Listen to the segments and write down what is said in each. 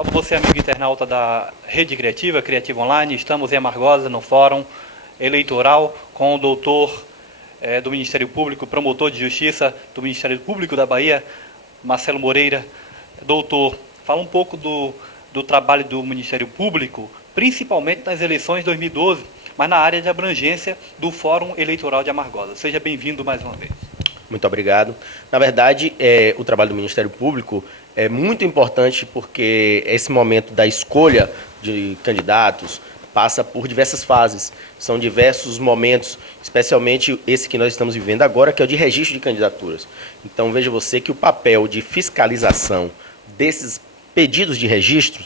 a você, amigo internauta da Rede Criativa, Criativa Online. Estamos em Amargosa, no Fórum Eleitoral, com o doutor do Ministério Público, promotor de Justiça do Ministério Público da Bahia, Marcelo Moreira. Doutor, fala um pouco do trabalho do Ministério Público, principalmente nas eleições de 2012, mas na área de abrangência do Fórum Eleitoral de Amargosa. Seja bem-vindo mais uma vez. Muito obrigado. Na verdade, o trabalho do Ministério Público é muito importante porque esse momento da escolha de candidatos passa por diversas fases. São diversos momentos, especialmente esse que nós estamos vivendo agora, que é o de registro de candidaturas. Então, veja você que o papel de fiscalização desses pedidos de registro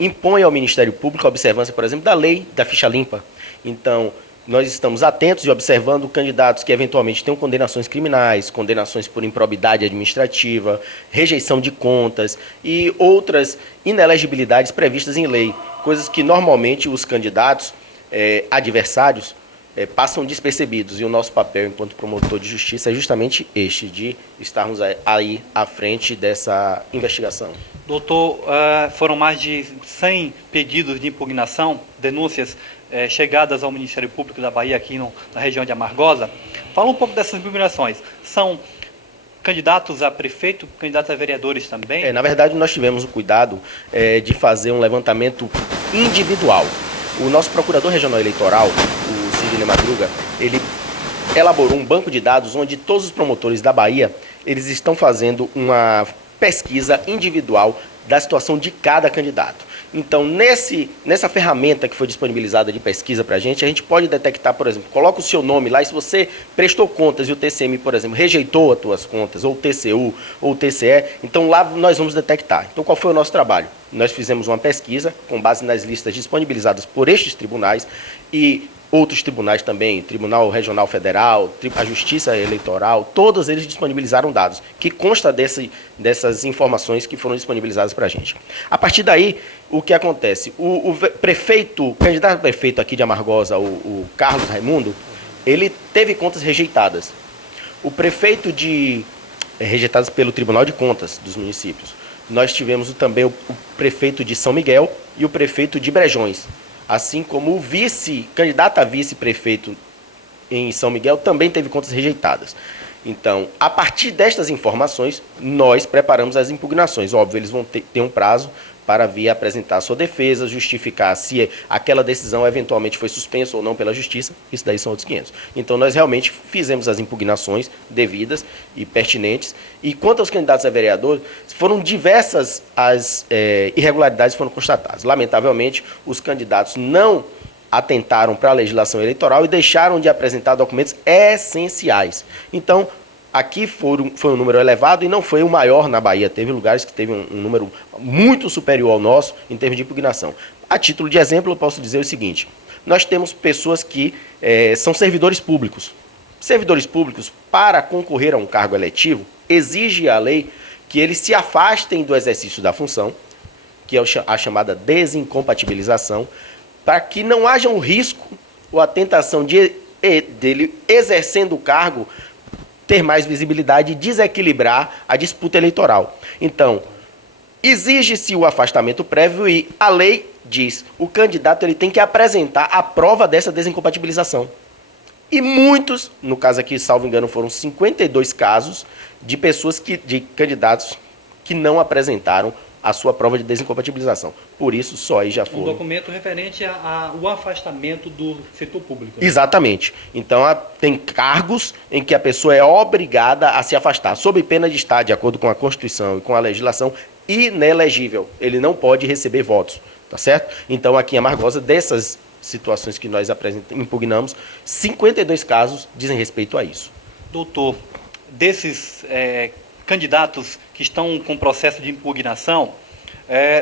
impõe ao Ministério Público a observância, por exemplo, da lei da ficha limpa. Então, nós estamos atentos e observando candidatos que eventualmente tenham condenações criminais, condenações por improbidade administrativa, rejeição de contas e outras inelegibilidades previstas em lei, coisas que normalmente os candidatos adversários passam despercebidos. E o nosso papel enquanto promotor de justiça é justamente este, de estarmos aí à frente dessa investigação. Doutor, foram mais de 100 pedidos de impugnação, denúncias chegadas ao Ministério Público da Bahia aqui na região de Amargosa. Fala um pouco dessas impugnações. São candidatos a prefeito, candidatos a vereadores também? Na verdade, nós tivemos o cuidado de fazer um levantamento individual. O nosso procurador regional eleitoral, o Sidney Madruga, ele elaborou um banco de dados onde todos os promotores da Bahia, eles estão fazendo uma pesquisa individual da situação de cada candidato. Então, nessa ferramenta que foi disponibilizada de pesquisa para a gente pode detectar, por exemplo, coloca o seu nome lá, e se você prestou contas e o TCM, por exemplo, rejeitou as suas contas, ou o TCU, ou o TCE, então lá nós vamos detectar. Então, qual foi o nosso trabalho? Nós fizemos uma pesquisa com base nas listas disponibilizadas por estes tribunais e outros tribunais também, Tribunal Regional Federal, a Justiça Eleitoral, todos eles disponibilizaram dados, que consta dessas informações que foram disponibilizadas para a gente. A partir daí, o que acontece? O prefeito, o candidato a prefeito aqui de Amargosa, o Carlos Raimundo, ele teve contas rejeitadas. O prefeito rejeitadas pelo Tribunal de Contas dos municípios. Nós tivemos também o prefeito de São Miguel e o prefeito de Brejões. Assim como o candidato a vice-prefeito em São Miguel também teve contas rejeitadas. Então, a partir destas informações, nós preparamos as impugnações. Óbvio, eles vão ter um prazo para vir apresentar a sua defesa, justificar se aquela decisão eventualmente foi suspensa ou não pela Justiça. Isso daí são outros 500. Então, nós realmente fizemos as impugnações devidas e pertinentes. E quanto aos candidatos a vereador, foram diversas as irregularidades que foram constatadas. Lamentavelmente, os candidatos não atentaram para a legislação eleitoral e deixaram de apresentar documentos essenciais. Então, aqui foi um número elevado e não foi o maior na Bahia. Teve lugares que teve um número muito superior ao nosso em termos de impugnação. A título de exemplo, eu posso dizer o seguinte: nós temos pessoas que são servidores públicos. Servidores públicos, para concorrer a um cargo eletivo, exige a lei que eles se afastem do exercício da função, que é a chamada desincompatibilização, para que não haja um risco ou a tentação dele, exercendo o cargo, ter mais visibilidade e desequilibrar a disputa eleitoral. Então, exige-se o afastamento prévio e a lei diz, o candidato ele tem que apresentar a prova dessa desincompatibilização. E muitos, no caso aqui, salvo engano, foram 52 casos de de candidatos que não apresentaram a sua prova de desincompatibilização. Por isso, só aí já foram. Um documento referente ao afastamento do setor público. Né? Exatamente. Então, tem cargos em que a pessoa é obrigada a se afastar, sob pena de estar, de acordo com a Constituição e com a legislação, inelegível. Ele não pode receber votos, tá certo? Então, aqui em Amargosa, dessas situações que nós impugnamos, 52 casos dizem respeito a isso. Doutor, desses candidatos que estão com processo de impugnação,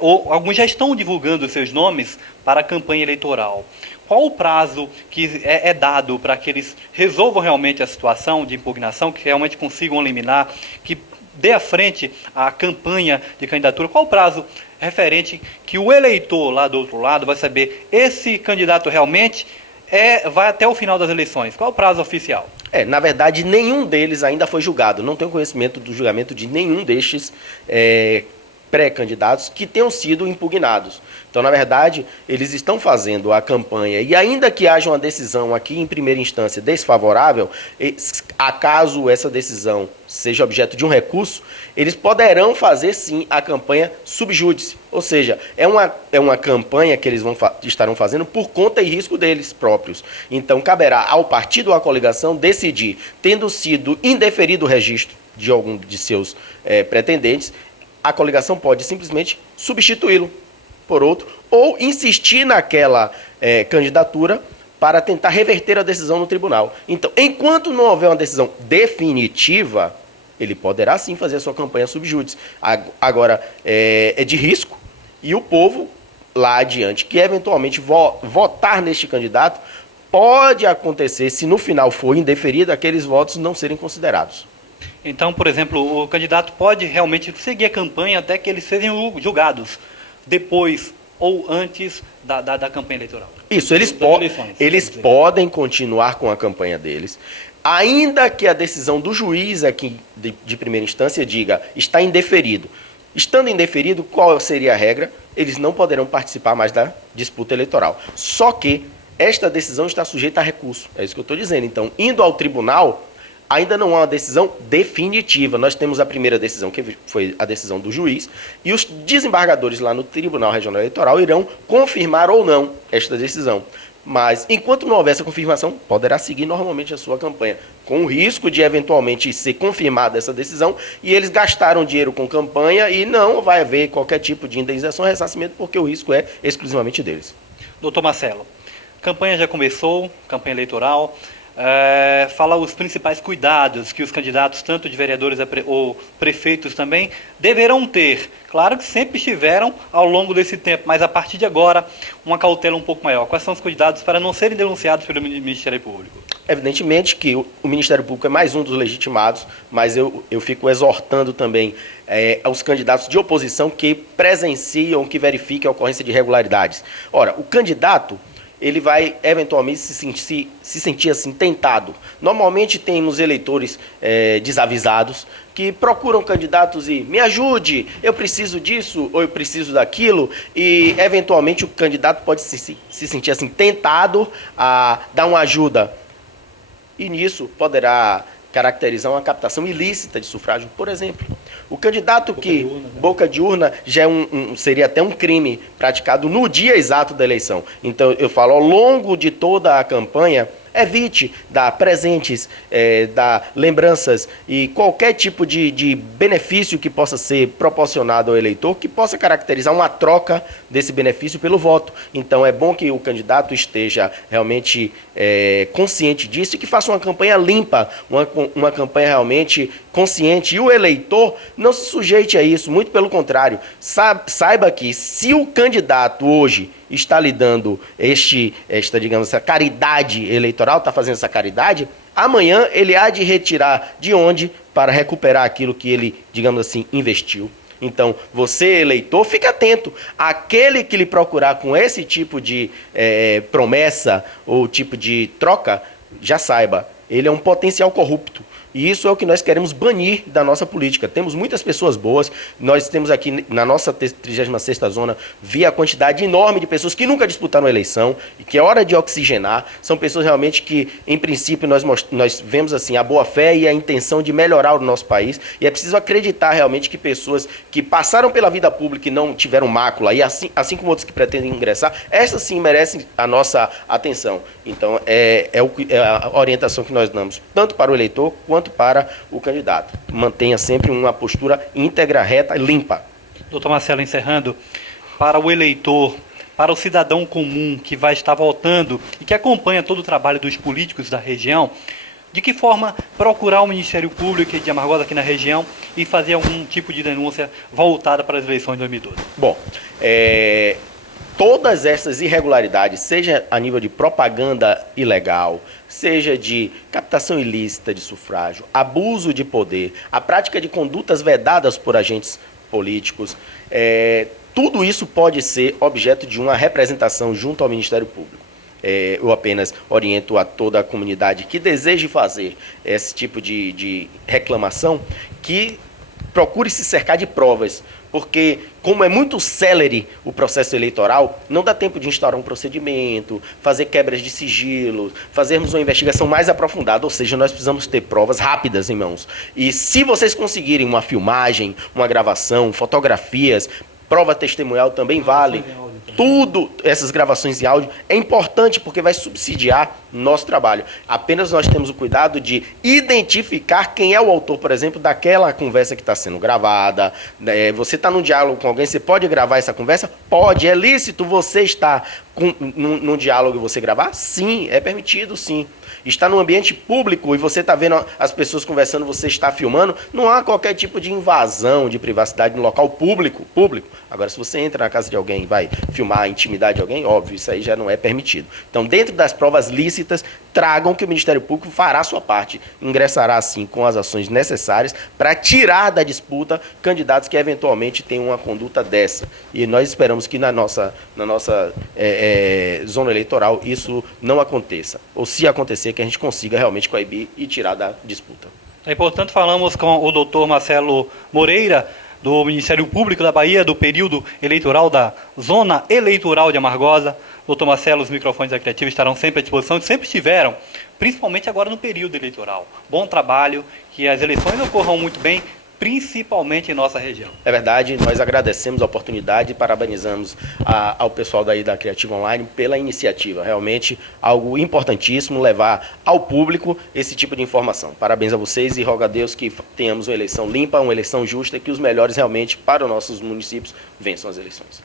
ou alguns já estão divulgando seus nomes para a campanha eleitoral. Qual o prazo que é dado para que eles resolvam realmente a situação de impugnação, que realmente consigam eliminar, que dê à frente a campanha de candidatura? Qual o prazo referente que o eleitor lá do outro lado vai saber esse candidato realmente vai até o final das eleições? Qual o prazo oficial? Na verdade, nenhum deles ainda foi julgado. Não tenho conhecimento do julgamento de nenhum destes pré-candidatos que tenham sido impugnados. Então, na verdade, eles estão fazendo a campanha e ainda que haja uma decisão aqui em primeira instância desfavorável, acaso essa decisão seja objeto de um recurso, eles poderão fazer sim a campanha sub judice, ou seja, é uma campanha que eles estarão fazendo por conta e risco deles próprios. Então, caberá ao partido ou à coligação decidir, tendo sido indeferido o registro de algum de seus pretendentes, a coligação pode simplesmente substituí-lo por outro ou insistir naquela candidatura para tentar reverter a decisão no tribunal. Então, enquanto não houver uma decisão definitiva, ele poderá sim fazer a sua campanha sub judice. Agora, é de risco e o povo lá adiante, que eventualmente votar neste candidato, pode acontecer, se no final for indeferido, aqueles votos não serem considerados. Então, por exemplo, o candidato pode realmente seguir a campanha até que eles sejam julgados, depois ou antes da campanha eleitoral. Isso, eles podem continuar com a campanha deles, ainda que a decisão do juiz aqui de primeira instância diga está indeferido. Estando indeferido, qual seria a regra? Eles não poderão participar mais da disputa eleitoral. Só que esta decisão está sujeita a recurso. É isso que eu estou dizendo. Então, indo ao tribunal, ainda não há uma decisão definitiva. Nós temos a primeira decisão, que foi a decisão do juiz, e os desembargadores lá no Tribunal Regional Eleitoral irão confirmar ou não esta decisão. Mas, enquanto não houver essa confirmação, poderá seguir normalmente a sua campanha, com o risco de eventualmente ser confirmada essa decisão, e eles gastaram dinheiro com campanha e não vai haver qualquer tipo de indenização ou ressarcimento, porque o risco é exclusivamente deles. Doutor Marcelo, a campanha já começou, campanha eleitoral. Fala os principais cuidados que os candidatos, tanto de vereadores ou prefeitos também, deverão ter. Claro que sempre estiveram ao longo desse tempo, mas a partir de agora, uma cautela um pouco maior. Quais são os cuidados para não serem denunciados pelo Ministério Público? Evidentemente que o Ministério Público é mais um dos legitimados, mas eu fico exortando também aos candidatos de oposição que presenciam, que verifiquem a ocorrência de irregularidades. Ora, o candidato, ele vai eventualmente se sentir assim tentado. Normalmente temos eleitores desavisados que procuram candidatos e me ajude, eu preciso disso ou eu preciso daquilo, e eventualmente o candidato pode se sentir assim tentado a dar uma ajuda. E nisso poderá caracterizar uma captação ilícita de sufrágio, por exemplo. O candidato boca de urna já seria até um crime praticado no dia exato da eleição. Então, eu falo, ao longo de toda a campanha, evite dar presentes, dar lembranças e qualquer tipo de benefício que possa ser proporcionado ao eleitor, que possa caracterizar uma troca desse benefício pelo voto. Então, é bom que o candidato esteja realmente consciente disso e que faça uma campanha limpa, uma campanha realmente consciente. E o eleitor não se sujeite a isso, muito pelo contrário. Saiba que se o candidato hoje está lhe dando essa caridade eleitoral, está fazendo essa caridade, amanhã ele há de retirar de onde para recuperar aquilo que ele, digamos assim, investiu. Então, você, eleitor, fique atento. Aquele que lhe procurar com esse tipo de promessa ou tipo de troca, já saiba, ele é um potencial corrupto. E isso é o que nós queremos banir da nossa política. Temos muitas pessoas boas, nós temos aqui na nossa 36ª zona, via a quantidade enorme de pessoas que nunca disputaram a eleição e que é hora de oxigenar. São pessoas realmente que, em princípio, nós vemos assim a boa-fé e a intenção de melhorar o nosso país. E é preciso acreditar realmente que pessoas que passaram pela vida pública e não tiveram mácula, e assim como outros que pretendem ingressar, essas sim merecem a nossa atenção. Então, é a orientação que nós damos, tanto para o eleitor quanto para o candidato. Mantenha sempre uma postura íntegra, reta e limpa. Doutor Marcelo, encerrando, para o eleitor, para o cidadão comum que vai estar votando e que acompanha todo o trabalho dos políticos da região, de que forma procurar o Ministério Público de Amargosa aqui na região e fazer algum tipo de denúncia voltada para as eleições de 2012? Bom, todas essas irregularidades, seja a nível de propaganda ilegal, seja de captação ilícita de sufrágio, abuso de poder, a prática de condutas vedadas por agentes políticos, tudo isso pode ser objeto de uma representação junto ao Ministério Público. Eu apenas oriento a toda a comunidade que deseje fazer esse tipo de reclamação que procure se cercar de provas, porque como é muito célere o processo eleitoral, não dá tempo de instaurar um procedimento, fazer quebras de sigilo, fazermos uma investigação mais aprofundada, ou seja, nós precisamos ter provas rápidas em mãos. E se vocês conseguirem uma filmagem, uma gravação, fotografias, prova testemunhal também vale. Tudo, essas gravações em áudio, é importante porque vai subsidiar nosso trabalho. Apenas nós temos o cuidado de identificar quem é o autor, por exemplo, daquela conversa que está sendo gravada. Você está num diálogo com alguém, você pode gravar essa conversa? Pode, é lícito você estar num diálogo e você gravar? Sim, é permitido, sim. Está no ambiente público e você está vendo as pessoas conversando, você está filmando, não há qualquer tipo de invasão de privacidade no local público. Agora, se você entra na casa de alguém e vai filmar a intimidade de alguém, óbvio, isso aí já não é permitido. Então, dentro das provas lícitas, tragam que o Ministério Público fará a sua parte, ingressará, sim, com as ações necessárias para tirar da disputa candidatos que eventualmente tenham uma conduta dessa. E nós esperamos que na nossa zona eleitoral isso não aconteça. Ou se acontecer, que a gente consiga realmente coibir e tirar da disputa. E, portanto, falamos com o doutor Marcelo Moreira, do Ministério Público da Bahia, do período eleitoral da Zona Eleitoral de Amargosa. Doutor Marcelo, os microfones da Criativa estarão sempre à disposição, sempre estiveram, principalmente agora no período eleitoral. Bom trabalho, que as eleições ocorram muito bem, principalmente em nossa região. É verdade, nós agradecemos a oportunidade e parabenizamos ao pessoal daí da Criativa Online pela iniciativa. Realmente algo importantíssimo levar ao público esse tipo de informação. Parabéns a vocês e rogo a Deus que tenhamos uma eleição limpa, uma eleição justa e que os melhores realmente para os nossos municípios vençam as eleições.